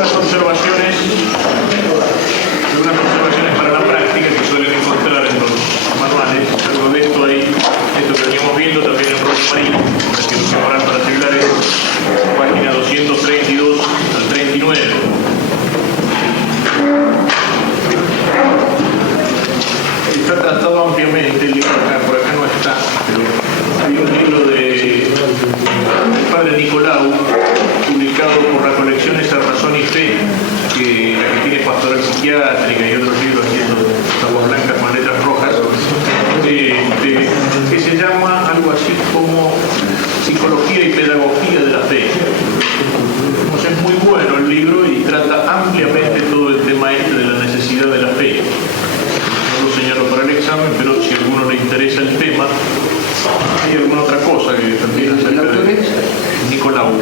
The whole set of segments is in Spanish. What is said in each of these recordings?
algunas observaciones para la práctica que suelen encontrar en los manuales. Algo de esto hay, esto que veníamos viendo también en Rosmarín, la institución oral para celulares, página 232 al 39. Está tratado ampliamente el libro, por acá no está, pero hay un libro del padre Nicolau, publicado por la colección Esa Razón y Fe, que la que tiene Pastoral Psiquiátrica y otros libros haciendo aguas blancas con letras rojas, que se llama algo así como Psicología y Pedagogía de la Fe. Entonces, es muy bueno el libro y trata ampliamente todo el tema este de la necesidad de la fe. No lo señalo para el examen, pero si a alguno le interesa el tema, hay alguna otra cosa que también acerca de Nicolau.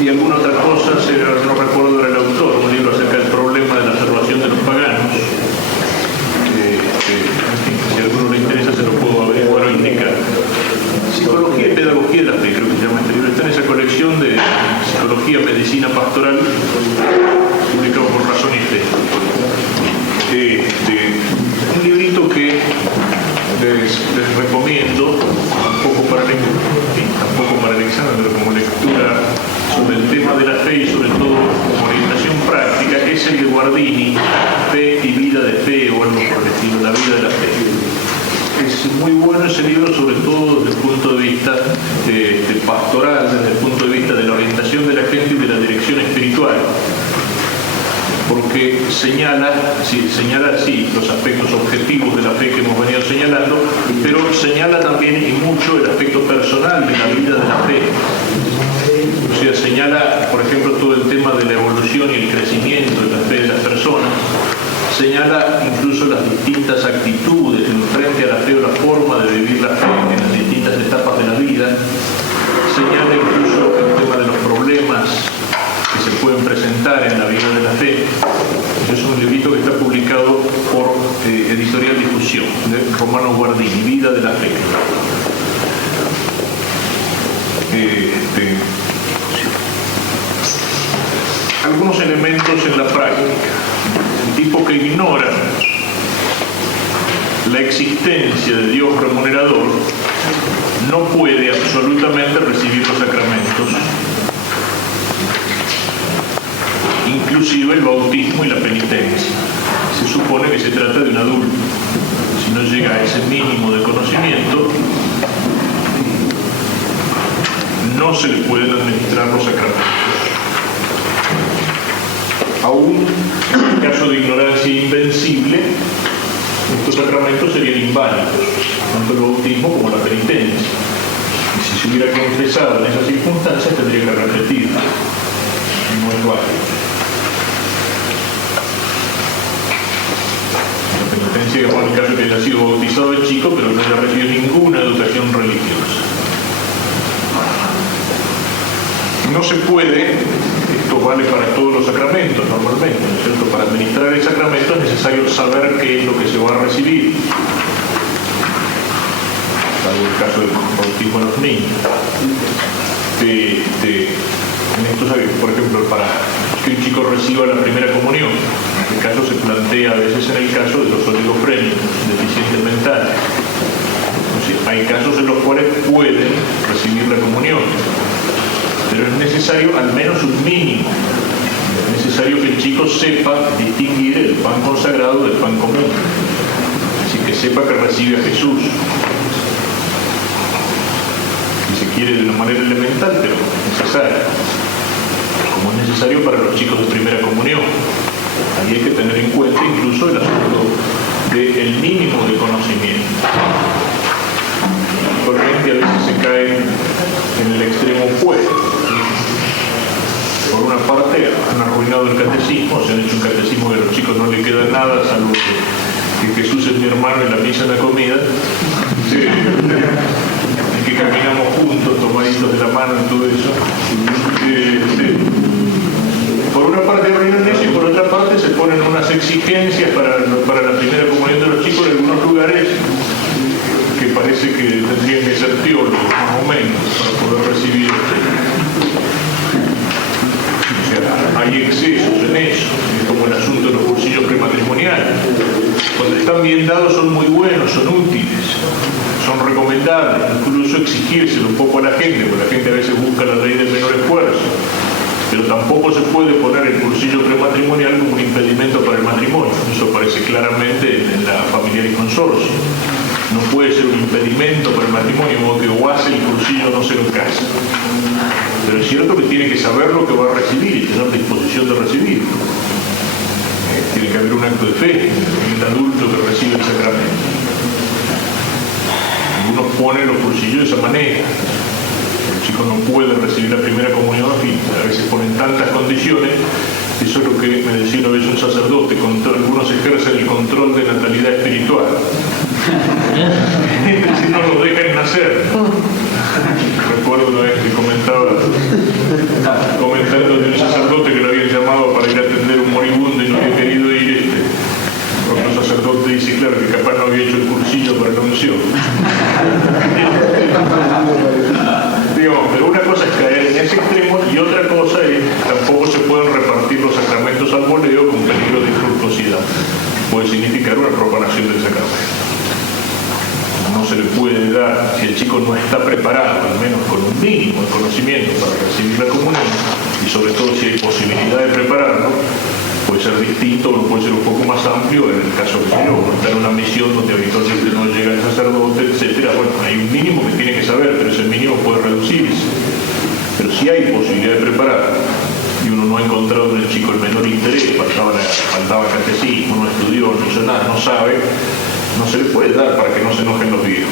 Y alguna otra cosa, no recuerdo era el autor, un libro acerca del problema de la salvación de los paganos. Si a alguno le interesa, se lo puedo averiguar o indicar. Psicología y Pedagogía de la Fe, creo que se llama este libro. Está en esa colección de Psicología, Medicina Pastoral, publicado por Razón y Fe. Un librito que les recomiendo, tampoco para el examen, pero como lectura sobre el tema de la fe y sobre todo como orientación práctica, es el de Guardini, Fe y Vida de Fe, o algo por el estilo, La Vida de la Fe. Es muy bueno ese libro, sobre todo desde el punto de vista pastoral, desde el punto de vista de la orientación de la gente y de la dirección espiritual, porque señala los aspectos objetivos de la fe que hemos venido señalando, pero señala también y mucho el aspecto personal de la vida de la fe. O sea, señala, por ejemplo, todo el tema de la evolución y el crecimiento de la fe de las personas, señala incluso las distintas actitudes en frente a la fe o la forma de vivir la fe en las distintas etapas de la vida, señala incluso el tema de los problemas que se pueden presentar en la vida de la fe. Es un librito que está publicado por Editorial Difusión, de Romano Guardini, Vida de la Fe. Algunos elementos en la práctica. El tipo que ignora la existencia de Dios remunerador no puede absolutamente recibir los sacramentos, inclusive el bautismo y la penitencia. Se supone que se trata de un adulto. Si no llega a ese mínimo de conocimiento, no se le pueden administrar los sacramentos. Aún en caso de ignorancia invencible, estos sacramentos serían inválidos, tanto el bautismo como la penitencia. Y si se hubiera confesado en esas circunstancias, tendría que repetirlo. No es válido. La penitencia, como en el caso que haya sido bautizado de chico, pero no haya recibido ninguna educación religiosa. No se puede, esto vale para todos los sacramentos normalmente, ¿no es cierto? Para administrar el sacramento es necesario saber qué es lo que se va a recibir. Salvo el caso del bautismo de los niños. En esto, por ejemplo, para que un chico reciba la primera comunión, en este caso se plantea a veces en el caso de los oligofrénicos, deficientes mentales. O sea, hay casos en los cuales pueden recibir la comunión, pero es necesario al menos un mínimo. Es necesario que el chico sepa distinguir el pan consagrado del pan común. Así que sepa que recibe a Jesús. Si se quiere de una manera elemental, pero necesaria. Como es necesario para los chicos de primera comunión. Ahí hay que tener en cuenta incluso el asunto del mínimo de conocimiento. Actualmente a veces se cae en el extremo opuesto. Por una parte han arruinado el catecismo, se han hecho un catecismo que a los chicos no le queda nada, salvo que Jesús es mi hermano y la misa en la comida, y que caminamos juntos, tomaditos de la mano y todo eso. Por una parte arruinan eso y por otra parte se ponen unas exigencias para la primera comunión de los chicos en algunos lugares que parece que tendrían que ser teólogos, más o menos, para poder recibir. O sea, hay prematrimonial. Cuando están bien dados son muy buenos, son útiles, son recomendables, incluso exigírselo un poco a la gente, porque la gente a veces busca la ley del menor esfuerzo. Pero tampoco se puede poner el cursillo prematrimonial como un impedimento para el matrimonio. Eso aparece claramente en la familiar y consorcio. No puede ser un impedimento para el matrimonio, como que o hace el cursillo o no se lo casa. Pero es cierto que tiene que saber lo que va a recibir y tener disposición de recibirlo. Tiene que haber un acto de fe en el adulto que recibe el sacramento. Algunos ponen los cursillos de esa manera. El chico no puede recibir la primera comunión y a veces ponen tantas condiciones. Eso es lo que me decía una vez un sacerdote. Algunos ejercen el control de natalidad espiritual. Es decir, no los dejan nacer. Recuerdo una vez que comentando de un sacerdote que lo habían llamado para ir a atender un moribundo y no había querido ir. Otro sacerdote dice, claro, que capaz no había hecho el cursillo para la unción. Digamos, pero una cosa es caer en ese extremo y otra cosa es tampoco se pueden repartir los sacramentos al voleo con peligro de infructuosidad. Puede significar una profanación del sacramento. No se le puede dar, si el chico no está preparado, al menos con un mínimo de conocimiento para recibir la comunión, y sobre todo si hay posibilidad de prepararlo, puede ser distinto o puede ser un poco más amplio en el caso que uno está en una misión donde habitualmente no llega el sacerdote, etc. Bueno, hay un mínimo que tiene que saber, pero ese mínimo puede reducirse. Pero si hay posibilidad de preparar y uno no ha encontrado en el chico el menor interés, faltaba catecismo, no estudió, no hizo nada, no sabe, no se le puede dar para que no se enojen los viejos.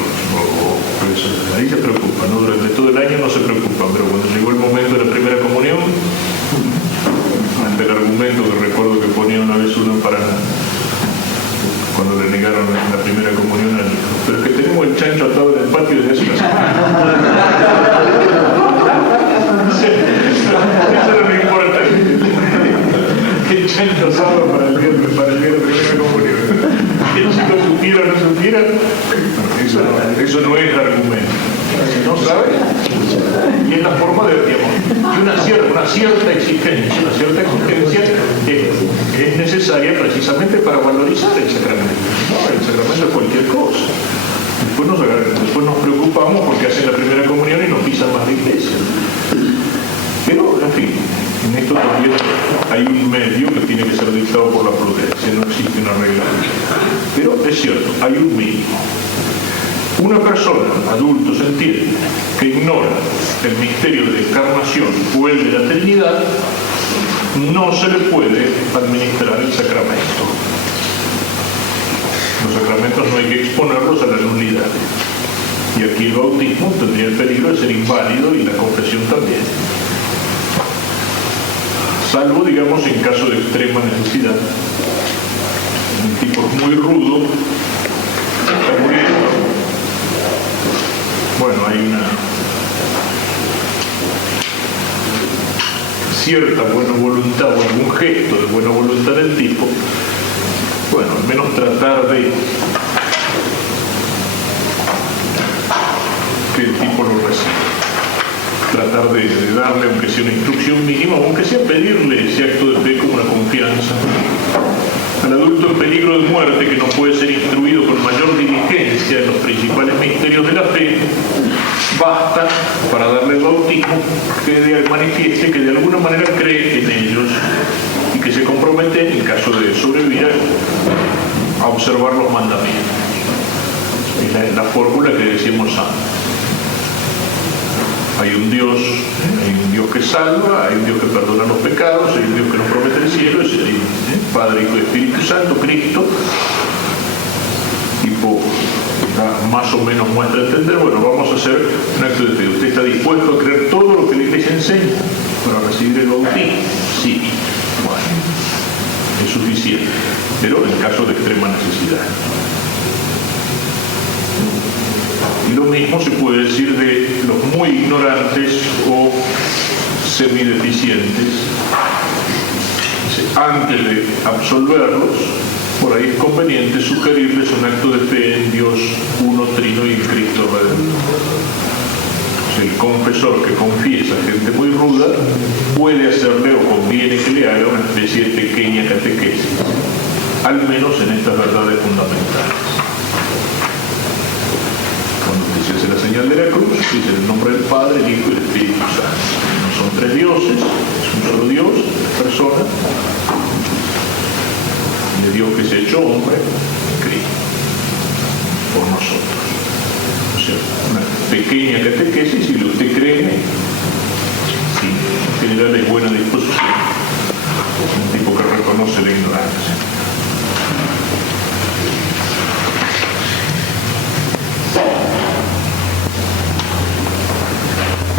Pues ahí se preocupa, ¿no? Durante todo el año no se preocupan, pero cuando llegó el momento de la primera comunión, ante el argumento que recuerdo que ponía una vez uno en Paraná, cuando le negaron la primera comunión al hijo, pero es que tenemos el chancho atado en el patio desde hace una semana. Eso no me importa. El chancho atado para el día de la primera comunión. Que el chico supiera o no supiera, eso no es argumento. Si no sabe, y es la forma de, digamos, una cierta exigencia es necesaria precisamente para valorizar el sacramento. ¿No? El sacramento es cualquier cosa. Después nos preocupamos porque hacen la primera comunión y nos pisan más la iglesia. Pero, en fin, en esto también hay un medio que tiene que ser dictado por la prudencia, no existe una regla. Pero es cierto, hay un mínimo. Una persona, adulto, se entiende, que ignora el misterio de la encarnación o el de la Trinidad, no se le puede administrar el sacramento. Los sacramentos no hay que exponerlos a la nulidad. Y aquí el bautismo tendría el peligro de ser inválido y la confesión también. Salvo, digamos, en caso de extrema necesidad. Un tipo muy rudo, está muriendo. Bueno, hay una cierta buena voluntad o algún gesto de buena voluntad del tipo. Bueno, al menos tratar de que el tipo lo reciba. Tratar de darle, aunque sea una instrucción mínima, aunque sea pedirle ese acto de fe como una confianza. Al adulto en peligro de muerte, que no puede ser instruido con mayor diligencia en los principales misterios de la fe, basta para darle el bautismo que manifieste que de alguna manera cree en ellos y que se compromete, en caso de sobrevivir, a observar los mandamientos. Es la fórmula que decíamos antes. Hay un Dios que salva, hay un Dios que perdona los pecados, hay un Dios que nos promete el cielo, hay un Padre, Hijo y Espíritu Santo, Cristo, tipo, más o menos muestra a entender, bueno, vamos a hacer un acto de fe. ¿Usted está dispuesto a creer todo lo que la Iglesia enseña para recibir el bautismo? Sí. Bueno, es suficiente, pero en caso de extrema necesidad. Y lo mismo se puede decir de los muy ignorantes o semideficientes. Antes de absolverlos, por ahí es conveniente sugerirles un acto de fe en Dios uno, trino y en Cristo Redentor. El confesor que confiesa gente muy ruda puede hacerle o conviene que le haga una especie de pequeña catequesis. al menos en estas verdades fundamentales. Cuando se hace la señal de la cruz, dice el nombre del Padre, el Hijo y el Espíritu Santo. No son tres dioses, es un solo Dios, persona, de Dios que se ha hecho hombre, Cristo, por nosotros. O sea, una pequeña catequesis, y usted cree, sí, en general es buena disposición, un tipo que reconoce la ignorancia.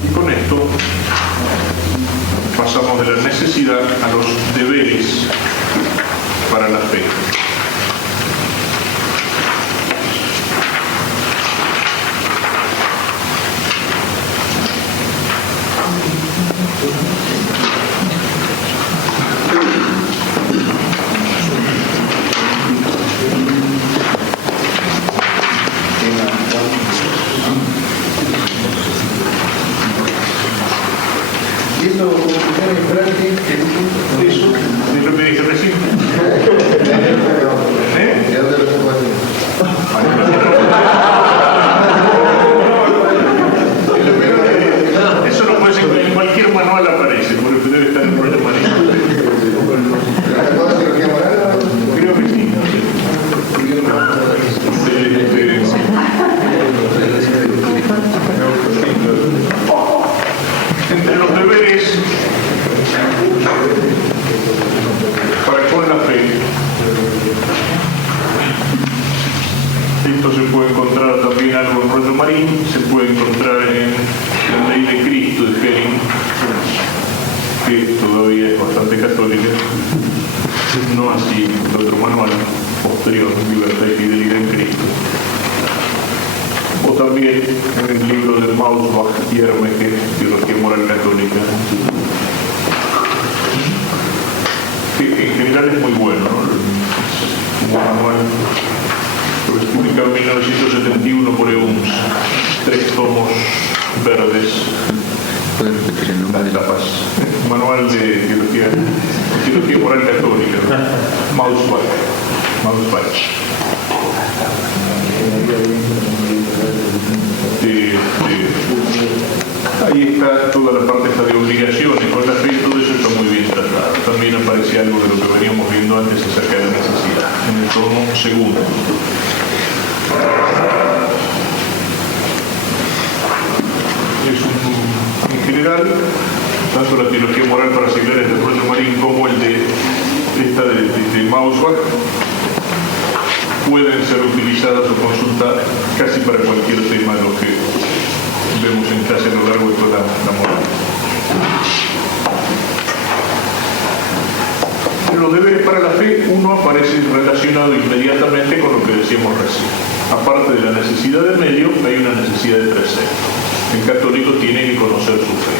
Y con esto pasamos de la necesidad a los deberes para la fe. Eso, es lo que dije recién. Eso no puede ser, en cualquier manual aparece, porque debe estar en el rollo marino. Creo que sí, no sé. Entre los deberes para con la fe, esto se puede encontrar también algo en rollo marín, se puede encontrar en la ley de Cristo de Hering, que todavía es bastante católica, no así el otro manual posterior, Libertad y Fidelidad en Cristo. O también en el libro de Mausbach y Hermeke, Teología Moral Católica, que en general es muy bueno, ¿no? Como manual, que es publicado en 1971 por EUMS, 3 tomos verdes. ¿Pueden repetir el nombre de la paz? Manual de Teología Moral Católica, Mausbach. Ahí está toda la parte esta de obligaciones con la fe, todo eso está muy bien tratado. También aparece algo de lo que veníamos viendo antes acerca de la necesidad, en el tomo segundo. En general, tanto la teología moral para seglares del rollo marín como el de Mausbach pueden ser utilizadas o consultadas casi para cualquier tema de lo que vemos en clase a lo largo de toda la moral. En los deberes para la fe, uno aparece relacionado inmediatamente con lo que decíamos recién. Aparte de la necesidad de medio, hay una necesidad de precepto. El católico tiene que conocer su fe.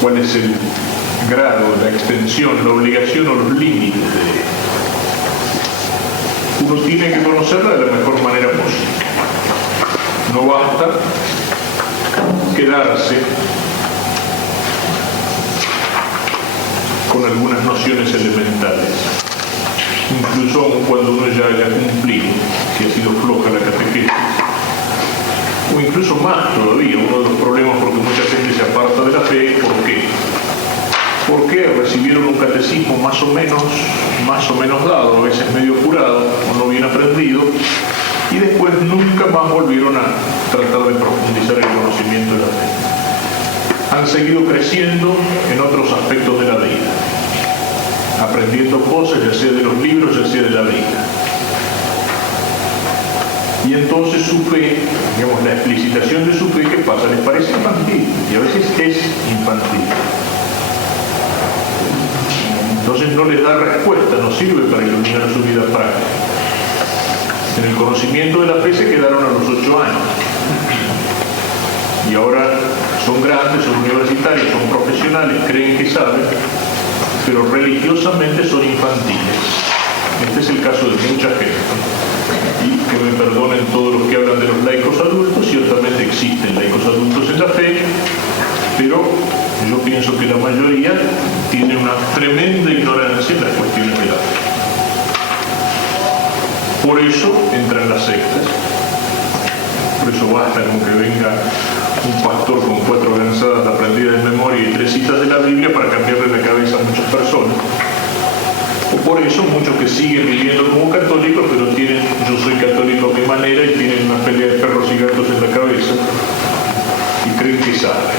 ¿Cuál es el grado, la extensión, la obligación o los límites de esto? Uno tiene que conocerla de la mejor manera posible. No basta quedarse con algunas nociones elementales, incluso aun cuando uno ya haya cumplido, que ha sido floja la catequesis, o incluso más todavía. Uno de los problemas por que mucha gente se aparta de la fe, ¿por qué? Porque recibieron un catecismo más o menos dado, a veces medio curado o no bien aprendido, y después nunca más volvieron a tratar de profundizar el conocimiento de la fe. Han seguido creciendo en otros aspectos de la vida, aprendiendo cosas, ya sea de los libros, ya sea de la vida. Y entonces su fe, digamos, la explicitación de su fe, ¿qué pasa? Les parece infantil, y a veces es infantil. Entonces no les da respuesta, no sirve para iluminar su vida práctica. En el conocimiento de la fe se quedaron a los 8 años. Y ahora son grandes, son universitarios, son profesionales, creen que saben, pero religiosamente son infantiles. Este es el caso de mucha gente. Y que me perdonen todos los que hablan de los laicos adultos, ciertamente existen laicos adultos en la fe, pero incluso basta con que venga un pastor con 4 gansadas aprendidas de memoria y 3 citas de la Biblia para cambiarle la cabeza a muchas personas. O por eso muchos que siguen viviendo como católicos, pero tienen, yo soy católico a mi manera, y tienen una pelea de perros y gatos en la cabeza y creen que saben.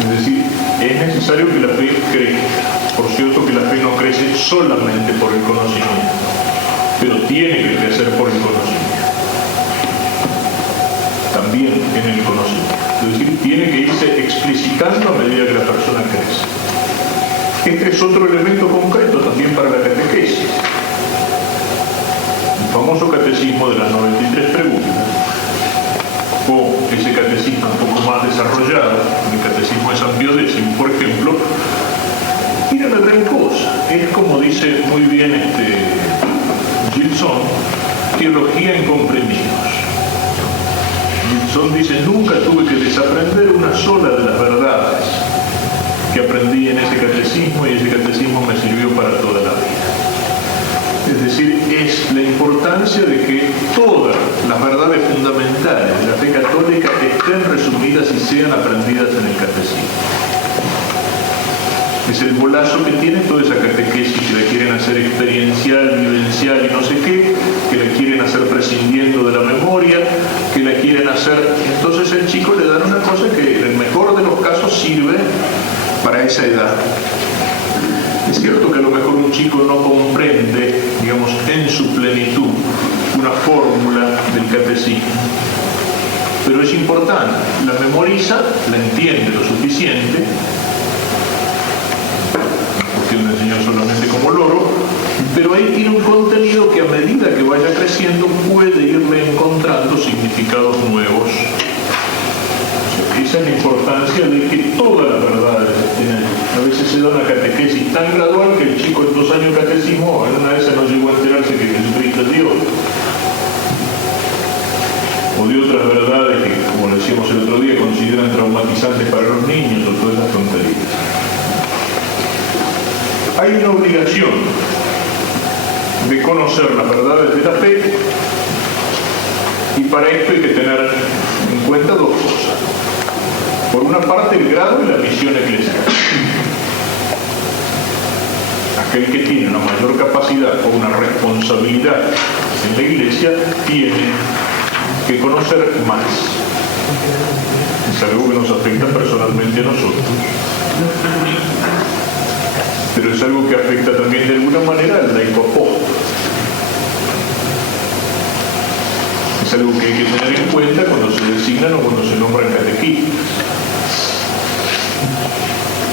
Es decir, es necesario que la fe crezca. Por cierto que la fe no crece solamente por el conocimiento, pero tiene que crecer por el conocimiento. También en el conocimiento. Es decir, tiene que irse explicitando a medida que la persona crece. Este es otro elemento concreto también para la catequesis. El famoso catecismo de las 93 preguntas, o ese catecismo un poco más desarrollado, el catecismo de San Pío X, por ejemplo, tiene una gran cosa. Es, como dice muy bien Gilson, teología en comprimidos. Gilson dice: nunca tuve que desaprender una sola de las verdades que aprendí en ese catecismo, y ese catecismo me sirvió para toda la vida. Es decir, es la importancia de que todas las verdades fundamentales de la fe católica estén resumidas y sean aprendidas en el catecismo. Es el bolazo que tiene toda esa catequesis que la quieren hacer experiencial, vivencial y no sé qué, que la quieren hacer prescindiendo de la memoria, que la quieren hacer... Entonces el chico le dan una cosa que en el mejor de los casos sirve para esa edad. Es cierto que a lo mejor un chico no comprende, digamos, en su plenitud una fórmula del catecismo, pero es importante, la memoriza, la entiende lo suficiente, porque le enseñó solamente como loro, pero ahí tiene un contenido que a medida que vaya creciendo puede irle encontrando significados nuevos. Esa es la importancia de que todas las verdades estén ahí. A veces se da una catequesis tan gradual que el chico en 2 años de catecismo en una vez no llegó a enterarse que Jesucristo es Dios. O de otras verdades que, como decíamos el otro día, consideran traumatizantes para los niños, o todas esas tonterías. Hay una obligación de conocer las verdades de la fe, y para esto hay que tener en cuenta 2 cosas. Por una parte, el grado y la misión eclesial. Aquel que tiene una mayor capacidad o una responsabilidad en la Iglesia tiene que conocer más. Es algo que nos afecta personalmente a nosotros, pero es algo que afecta también de alguna manera al laico apóstol. Es algo que hay que tener en cuenta cuando se designan o cuando se nombran catequistas.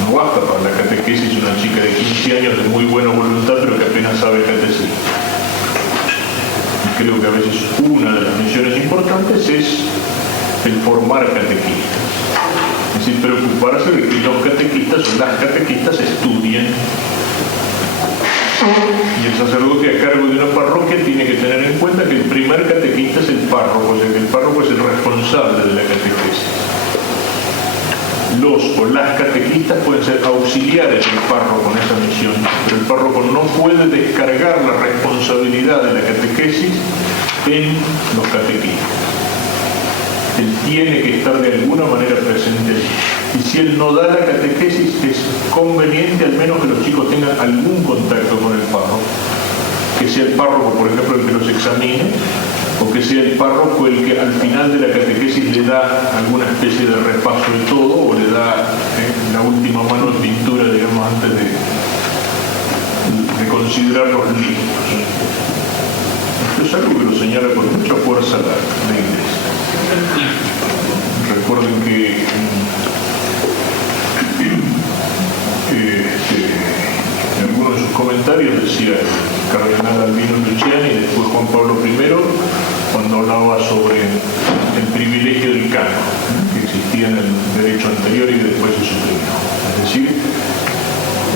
No basta para la catequesis una chica de 15 años de muy buena voluntad, pero que apenas sabe catecismo. Y creo que a veces una de las misiones importantes es el formar catequistas. Es decir, preocuparse de que los catequistas o las catequistas estudien. Y el sacerdote a cargo de una parroquia tiene que tener en cuenta que el primer catequista es el párroco, o sea que el párroco es el responsable de la catequesis. Los o las catequistas pueden ser auxiliares del párroco en esa misión, pero el párroco no puede descargar la responsabilidad de la catequesis en los catequistas. Él tiene que estar de alguna manera presente. Y si él no da la catequesis, es conveniente al menos que los chicos tengan algún contacto con el párroco. Que sea el párroco, por ejemplo, el que los examine, o que sea el párroco el que al final de la catequesis le da alguna especie de repaso de todo, o le da la última mano de pintura, digamos, antes de considerarlos listos. Esto es algo que lo señala con mucha fuerza la Iglesia. Recuerden que en algunos de sus comentarios decía el cardenal Albino Luciani y después Juan Pablo I, cuando hablaba sobre el privilegio del canon, que existía en el derecho anterior y después se suprimió. Es decir,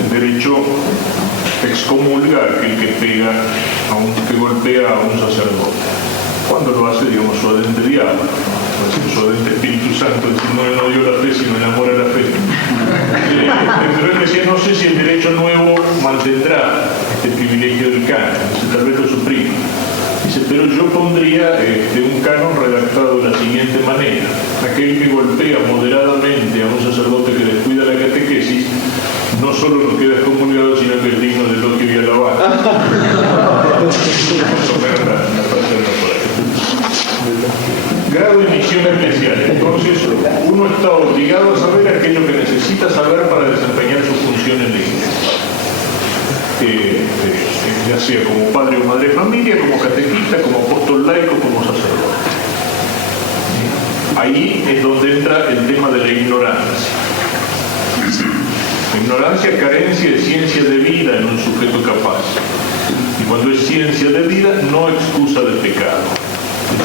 el derecho excomulga a aquel que pega, que golpea a un sacerdote. Cuando lo hace, digamos, su adente diablo, ¿no? Su adente Espíritu Santo, no dio la fe, sino enamora la fe. Pero él decía, no sé si el derecho nuevo mantendrá este privilegio del canon, tal vez lo suprime. Dice, pero yo pondría un canon redactado en manera, aquel que golpea moderadamente a un sacerdote que descuida la catequesis, no solo no queda excomulgado, sino que es digno de elogio y alabanza. Grado y misión especial. Entonces, uno está obligado a saber aquello que necesita saber para desempeñar su función en la iglesia. Ya sea como padre o madre de familia, como catequista, como apóstol laico, como sacerdote. Ahí es donde entra el tema de la ignorancia. La ignorancia, carencia de ciencia de vida en un sujeto capaz. Y cuando es ciencia de vida, no excusa del pecado.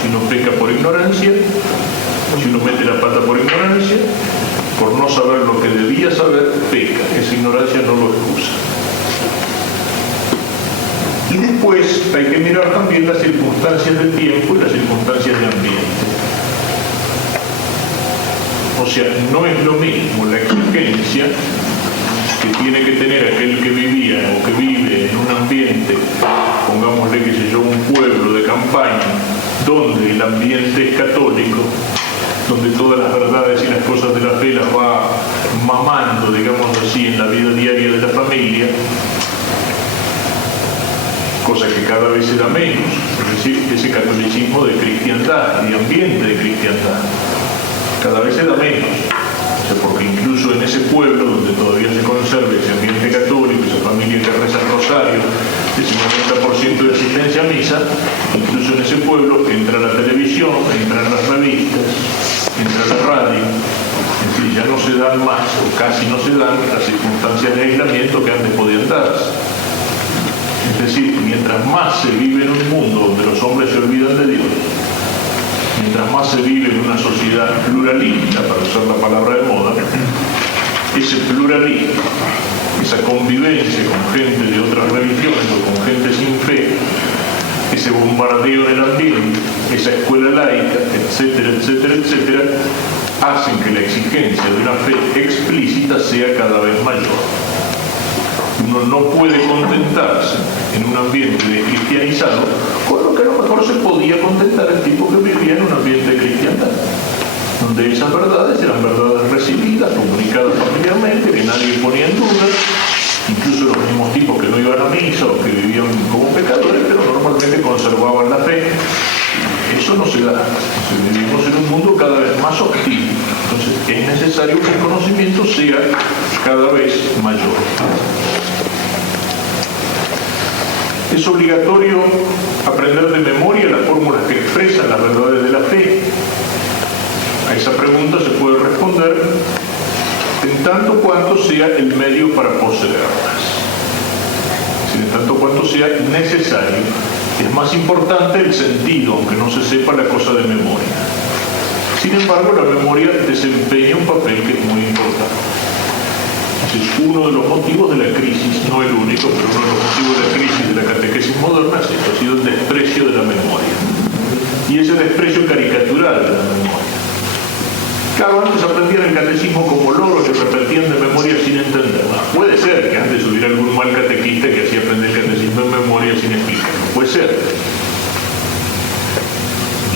Si uno peca por ignorancia, si uno mete la pata por ignorancia, por no saber lo que debía saber, peca. Esa ignorancia no lo excusa. Y después hay que mirar también las circunstancias del tiempo y las circunstancias del ambiente. O sea, no es lo mismo la exigencia que tiene que tener aquel que vivía o que vive en un ambiente, pongámosle, qué sé yo, un pueblo de campaña, donde el ambiente es católico, donde todas las verdades y las cosas de la fe las va mamando, digamos así, en la vida diaria de la familia, cosa que cada vez se da menos, es decir, ese catolicismo de cristiandad, de ambiente de cristiandad, cada vez se da menos. O sea, porque incluso en ese pueblo donde todavía se conserva ese ambiente católico, esa familia que reza el rosario, ese 90% de asistencia a misa, incluso en ese pueblo entra la televisión, entran las revistas, entra la radio, es decir, ya no se dan más, o casi no se dan, las circunstancias de aislamiento que antes podían darse. Es decir, mientras más se vive en un mundo donde los hombres se olvidan de Dios, mientras más se vive en una sociedad pluralista, para usar la palabra de moda, ese pluralismo, esa convivencia con gente de otras religiones o con gente sin fe, ese bombardeo en el ambiente, esa escuela laica, etcétera, etcétera, etcétera, hacen que la exigencia de una fe explícita sea cada vez mayor. Uno no puede contentarse en un ambiente cristianizado con lo que a lo mejor se podía contentar el tipo que vivía en un ambiente de cristiandad, donde esas verdades eran verdades recibidas, comunicadas familiarmente, que nadie ponía en duda, incluso los mismos tipos que no iban a misa o que vivían como pecadores, pero normalmente conservaban la fe. Eso no se da. Entonces, vivimos en un mundo cada vez más hostil. Entonces es necesario que el conocimiento sea cada vez mayor. Es obligatorio aprender de memoria las fórmulas que expresan las verdades de la fe. A esa pregunta se puede responder en tanto cuanto sea el medio para poseerlas. En tanto cuanto sea necesario. Es más importante el sentido, aunque no se sepa la cosa de memoria. Sin embargo, la memoria desempeña un papel que es muy importante. Es uno de los motivos de la crisis, no el único, pero uno de los motivos de la crisis de la catequesis moderna ha sido el desprecio de la memoria. Y ese desprecio caricatural de la memoria. Claro, antes aprendían el catecismo como loros que repetían de memoria sin entender. Puede ser que antes hubiera algún mal catequista que hacía aprender el catecismo en memoria sin explicar. Puede ser.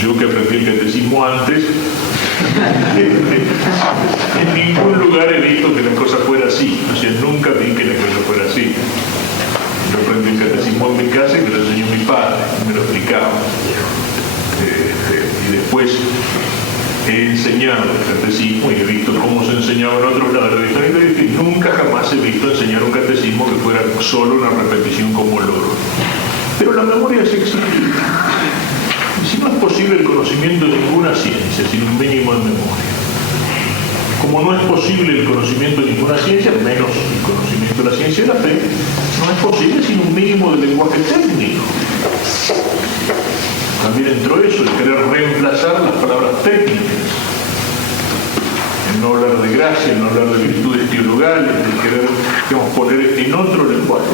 Yo que aprendí el catecismo antes, en ningún lugar he visto que la cosa fuera así. O sea, nunca vi que la cosa fuera así. Yo aprendí el catecismo en mi casa y me lo enseñó mi padre, me lo explicaba. Y después he enseñado el catecismo y he visto cómo se enseñaba en otros lados. Y nunca jamás he visto enseñar un catecismo que fuera solo una repetición como loro. Pero la memoria es exigida. Si no es posible el conocimiento de ninguna ciencia sin un mínimo de memoria, como no es posible el conocimiento de ninguna ciencia, menos el conocimiento de la ciencia de la fe, no es posible sin un mínimo de lenguaje técnico. También entró eso, el querer reemplazar las palabras técnicas, el no hablar de gracia, el no hablar de virtudes teologales, el querer, digamos, poner en otro lenguaje.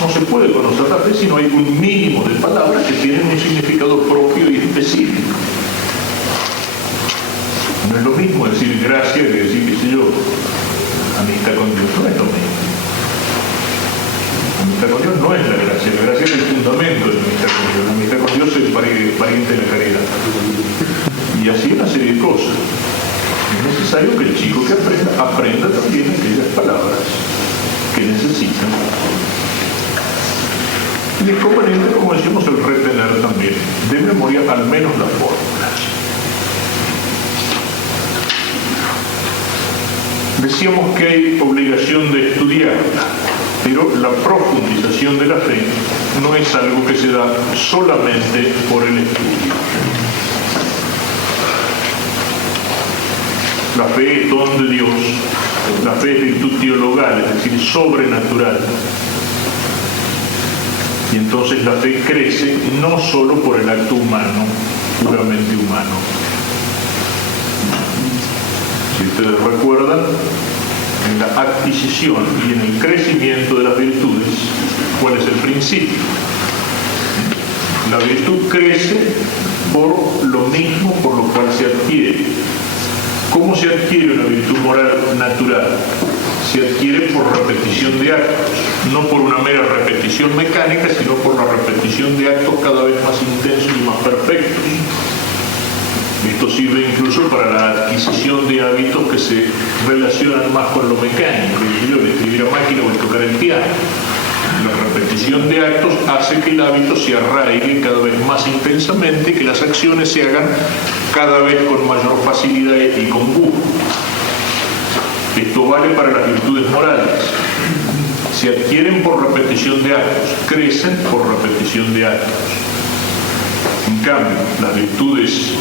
No se puede conocer la fe si no hay un mínimo de palabras que tienen un significado propio y específico. No es lo mismo decir gracia que decir, qué sé yo, amistad con Dios. No es lo mismo. La amistad con Dios no es la gracia es el fundamento de la amistad con Dios. La amistad con Dios es el pariente de la caridad. Y así una serie de cosas. necesario que el chico que aprenda también aquellas palabras que necesitan. Y es conveniente, como decimos, el retener también de memoria al menos las fórmulas. Decíamos que hay obligación de estudiarla, pero la profundización de la fe no es algo que se da solamente por el estudio. La fe es don de Dios, la fe es virtud teologal, es decir, sobrenatural. Y entonces la fe crece no solo por el acto humano, puramente humano. Si ustedes recuerdan, en la adquisición y en el crecimiento de las virtudes, ¿cuál es el principio? La virtud crece por lo mismo por lo cual se adquiere. ¿Cómo se adquiere una virtud moral natural? Se adquiere por repetición de actos, no por una mera repetición mecánica, sino por la repetición de actos cada vez más intensos y más perfectos. Esto sirve incluso para la adquisición de hábitos que se relacionan más con lo mecánico, el escribir a máquina o el tocar el piano. La repetición de actos hace que el hábito se arraigue cada vez más intensamente y que las acciones se hagan cada vez con mayor facilidad y con gusto. Esto vale para las virtudes morales. Se adquieren por repetición de actos, crecen por repetición de actos. En cambio, las virtudes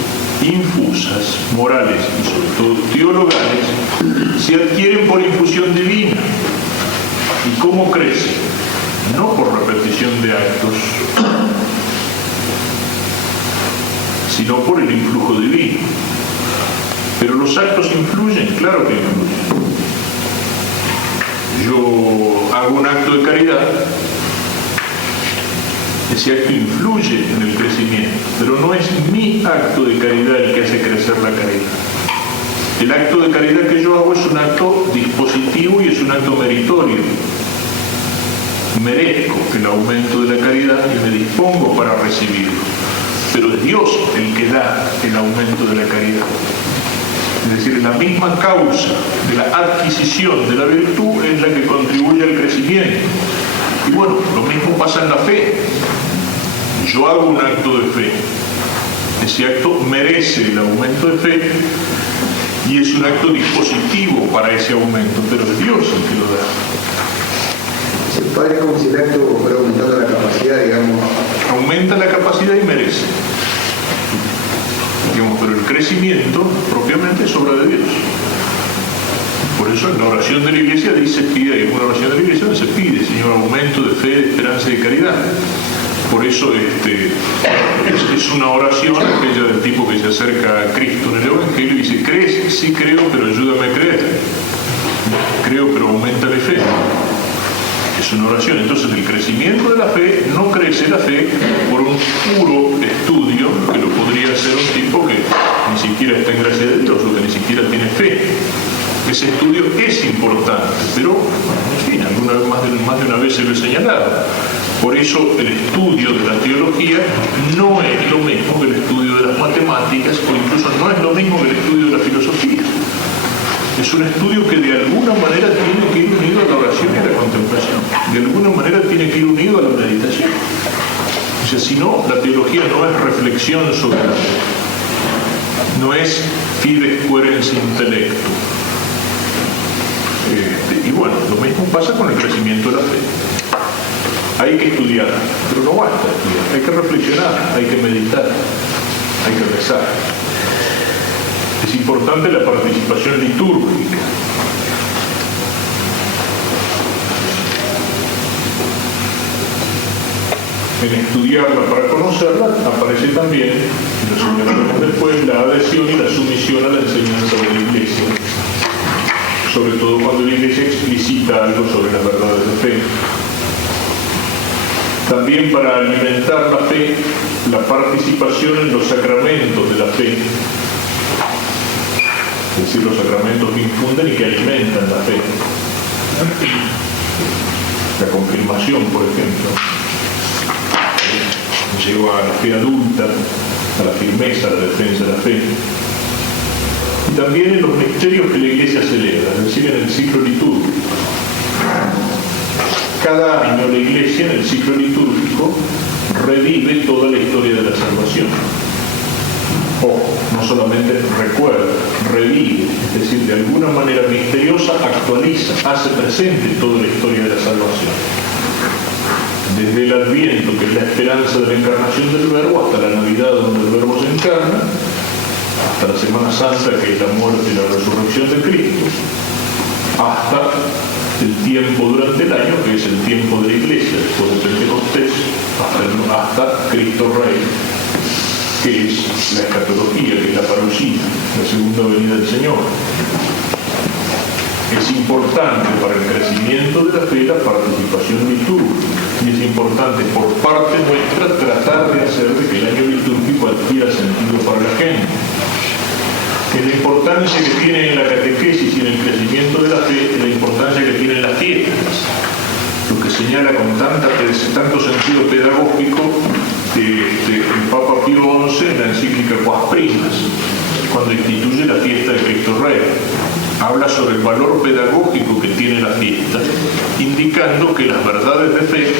infusas, morales y sobre todo teologales, se adquieren por infusión divina. ¿Y cómo crecen? No por repetición de actos, sino por el influjo divino. Pero los actos influyen, claro que influyen. Yo hago un acto de caridad, ese acto influye en el crecimiento, pero no es mi acto de caridad el que hace crecer la caridad. El acto de caridad que yo hago es un acto dispositivo y es un acto meritorio. Merezco el aumento de la caridad y me dispongo para recibirlo, pero es Dios el que da el aumento de la caridad. Es decir, la misma causa de la adquisición de la virtud es la que contribuye al crecimiento. Y bueno, lo mismo pasa en la fe. Yo hago un acto de fe. Ese acto merece el aumento de fe y es un acto dispositivo para ese aumento, pero es Dios el que lo da. Padre, es como si el acto fuera aumentando la capacidad, digamos. Aumenta la capacidad y merece. Pero el crecimiento propiamente es obra de Dios. Por eso en la oración de la iglesia hay una oración de la iglesia donde se pide, Señor, aumento de fe, de esperanza y de caridad. Por eso es una oración aquella del tipo que se acerca a Cristo en el Evangelio y dice, ¿crees? Sí creo, pero ayúdame a creer. Creo, pero aumenta la fe. Es una oración. Entonces el crecimiento de la fe no crece la fe por un puro estudio que lo podría hacer un tipo que ni siquiera está en gracia de Dios o que ni siquiera tiene fe. Ese estudio es importante, pero en fin, más de una vez se lo he señalado. Por eso el estudio de la teología no es lo mismo que el estudio de las matemáticas o incluso no es lo mismo que el estudio de la filosofía. Es un estudio que de alguna manera tiene que ir unido a la oración y a la contemplación. De alguna manera tiene que ir unido a la meditación. O sea, si no, la teología no es reflexión sobre la fe. No es fides querens intellecto. Y bueno, lo mismo pasa con el crecimiento de la fe. Hay que estudiar, pero no basta estudiar. Hay que reflexionar, hay que meditar, hay que rezar. Es importante la participación litúrgica. En estudiarla para conocerla aparece también, y lo señalaremos después, la adhesión y la sumisión a la enseñanza de la Iglesia, sobre todo cuando la Iglesia explicita algo sobre las verdades de fe. También para alimentar la fe, la participación en los sacramentos de la fe, es decir, los sacramentos que infunden y que alimentan la fe. La confirmación, por ejemplo, lleva a la fe adulta, a la firmeza, a la defensa de la fe. y también en los misterios que la Iglesia celebra, es decir, en el ciclo litúrgico. Cada año la Iglesia, en el ciclo litúrgico, revive toda la historia de la salvación. No solamente recuerda, revive, es decir, de alguna manera misteriosa actualiza, hace presente toda la historia de la salvación. Desde el Adviento, que es la esperanza de la encarnación del Verbo, hasta la Navidad, donde el Verbo se encarna, hasta la Semana Santa, que es la muerte y la resurrección de Cristo, hasta el tiempo durante el año, que es el tiempo de la Iglesia, después de Pentecostés, hasta Cristo Rey, que es la escatología, que es la parusía, la segunda venida del Señor. Es importante para el crecimiento de la fe la participación litúrgica, y es importante por parte nuestra tratar de hacer de que el año litúrgico adquiera sentido para la gente. En la importancia que tiene en la catequesis y en el crecimiento de la fe, en la importancia que tienen las fiestas, lo que señala con tanto sentido pedagógico el Papa Pío XI en la encíclica Quas Primas, cuando instituye la fiesta de Cristo Rey. Habla sobre el valor pedagógico que tiene la fiesta, indicando que las verdades de fe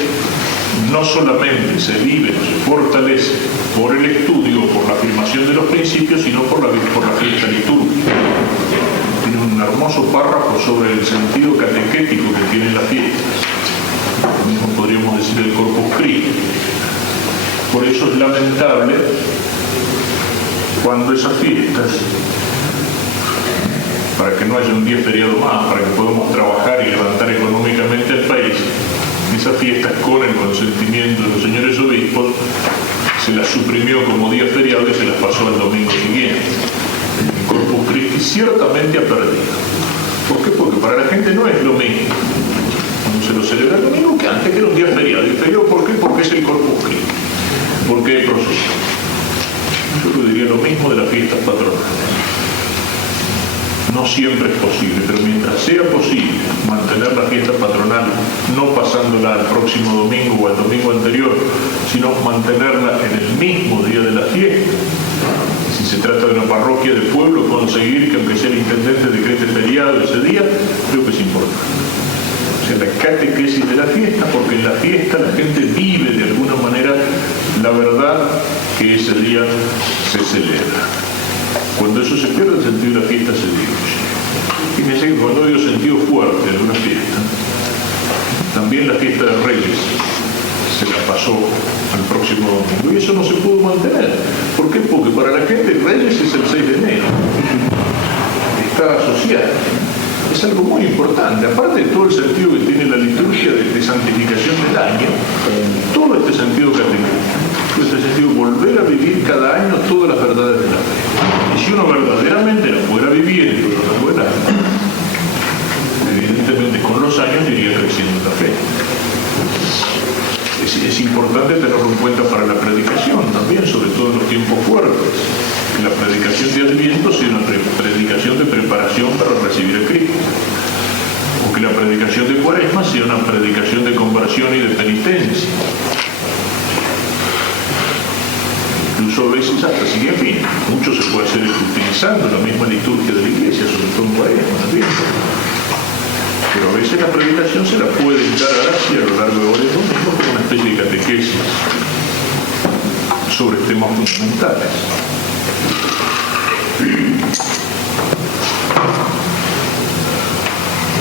no solamente se viven o se fortalecen por el estudio o por la afirmación de los principios, sino por la fiesta litúrgica. Tiene un hermoso párrafo sobre el sentido catequético que tienen las fiestas. Lo mismo podríamos decir el Corpus Christi. Por eso es lamentable cuando esas fiestas, para que no haya un día feriado más, para que podamos trabajar y levantar económicamente el país, esas fiestas con el consentimiento de los señores obispos se las suprimió como día feriado y se las pasó al domingo siguiente. El Corpus Christi ciertamente ha perdido. ¿Por qué? Porque para la gente no es lo mismo cuando se lo celebra el domingo que antes, que era un día feriado. ¿Y feriado por qué? Porque es el Corpus Christi. Porque hay procesión. Yo diría lo mismo de las fiestas patronales. No siempre es posible, pero mientras sea posible mantener la fiesta patronal, no pasándola al próximo domingo o al domingo anterior, sino mantenerla en el mismo día de la fiesta. Si se trata de una parroquia de pueblo, conseguir que aunque sea el intendente decrete feriado ese día, creo que es importante. O sea, la catequesis de la fiesta, porque en la fiesta la gente vive de alguna manera la verdad que ese día se celebra. Cuando eso se pierde, el sentido de la fiesta se diluye. Fíjense que cuando hay un sentido fuerte de una fiesta, también la fiesta de Reyes se la pasó al próximo domingo, y eso no se pudo mantener. ¿Por qué? Porque para la gente Reyes es el 6 de enero. Está asociado. Es algo muy importante, aparte de todo el sentido que tiene la liturgia de santificación del año, todo este sentido catequético, todo este sentido volver a vivir cada año todas las verdades de la fe. Y si uno verdaderamente la fuera viviendo a lo largo del año, evidentemente con los años iría creciendo la fe. Es importante tenerlo en cuenta para la predicación también, sobre todo en los tiempos fuertes. Que la predicación de Adviento sea una predicación de preparación para recibir a Cristo. O que la predicación de Cuaresma sea una predicación de conversión y de penitencia. Incluso a veces hasta sigue fin. Mucho se puede hacer utilizando la misma liturgia de la Iglesia, sobre todo en Cuaresma, Adviento. Pero a veces la predicación se la puede encarar así a lo largo de varios domingos como una especie de catequesis sobre temas fundamentales.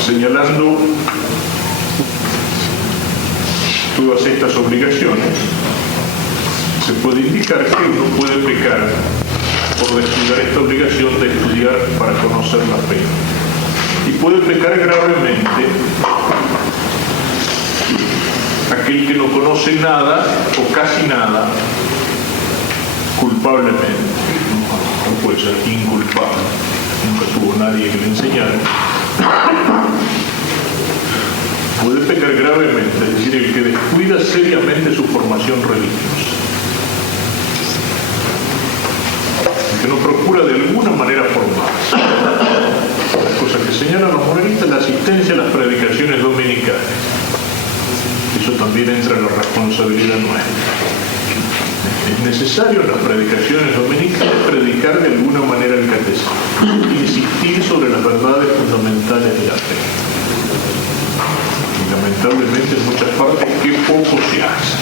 Señalando todas estas obligaciones, se puede indicar que uno puede pecar por descuidar esta obligación de estudiar para conocer la fe. Y puede pecar gravemente aquel que no conoce nada o casi nada culpablemente. No puede ser inculpable, nunca tuvo nadie que le enseñara. Puede pecar gravemente, es decir, el que descuida seriamente su formación religiosa, el que no procura de alguna manera formarse. Las cosas que señalan los morenistas, la asistencia a las predicaciones dominicales, eso también entra en la responsabilidad nuestra. Es necesario en las predicaciones dominicales predicar de alguna manera el catecismo, insistir sobre las verdades fundamentales de la fe. Y lamentablemente en muchas partes qué poco se hace.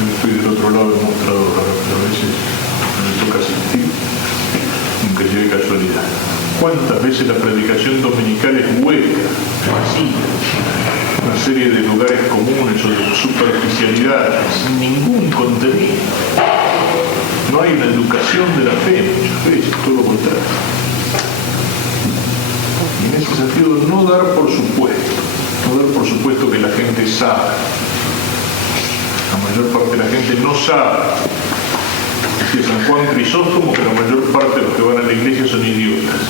Yo estoy del otro lado del mostrador, a veces me toca asistir, aunque llegue casualidad. ¿Cuántas veces la predicación dominical es hueca, vacía? Una serie de lugares comunes o de superficialidad, sin ningún contenido. No hay una educación de la fe muchas veces, todo lo contrario. Y en ese sentido, no dar por supuesto que la gente sabe. La mayor parte de la gente no sabe. Decía San Juan Crisóstomo que la mayor parte de los que van a la iglesia son idiotas.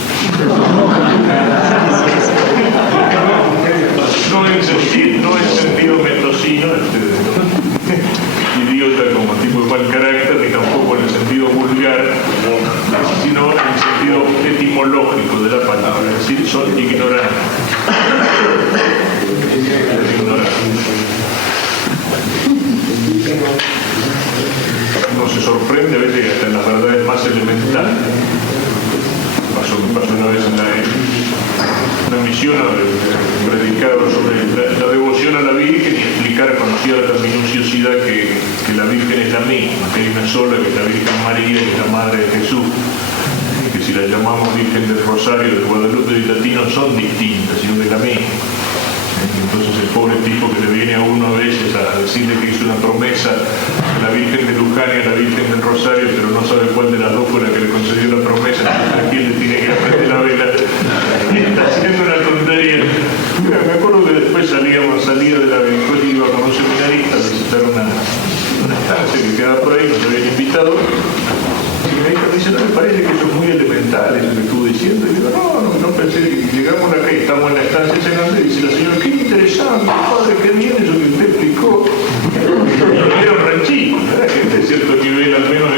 No en sentido mendocino, idiota como tipo de mal carácter, ni tampoco en el sentido vulgar, sino en el sentido etimológico de la palabra, es decir, son ignorantes. Uno se sorprende a veces que hasta en las verdades más elementales. Me pasó una vez en una misión predicar sobre la devoción a la Virgen y explicar con cierta minuciosidad que la Virgen es la misma, que hay una sola, que es la Virgen María, que es la Madre de Jesús, que si la llamamos Virgen del Rosario, de Guadalupe y Latino son distintas, sino que es la misma. Entonces el pobre tipo que le viene a uno a veces a decirle que hizo una promesa a la Virgen de Luján y a la Virgen del Rosario, pero no sabe cuál de las dos fue la que le concedió la promesa, entonces a quién le tiene que aprender la vela. Y está haciendo una tontería. Me acuerdo que después salía de la escuela y iba con un seminarista a visitar una estancia que quedaba por ahí, nos habían invitado. Y me dice, no me parece que eso es muy elemental, eso que estuvo diciendo. Y digo, no pensé que llegamos acá y estamos en la estancia cenando y dice la señora, qué interesante, padre, qué bien eso que usted explicó. Era un ranchito, ¿verdad? Gente de cierto nivel, al menos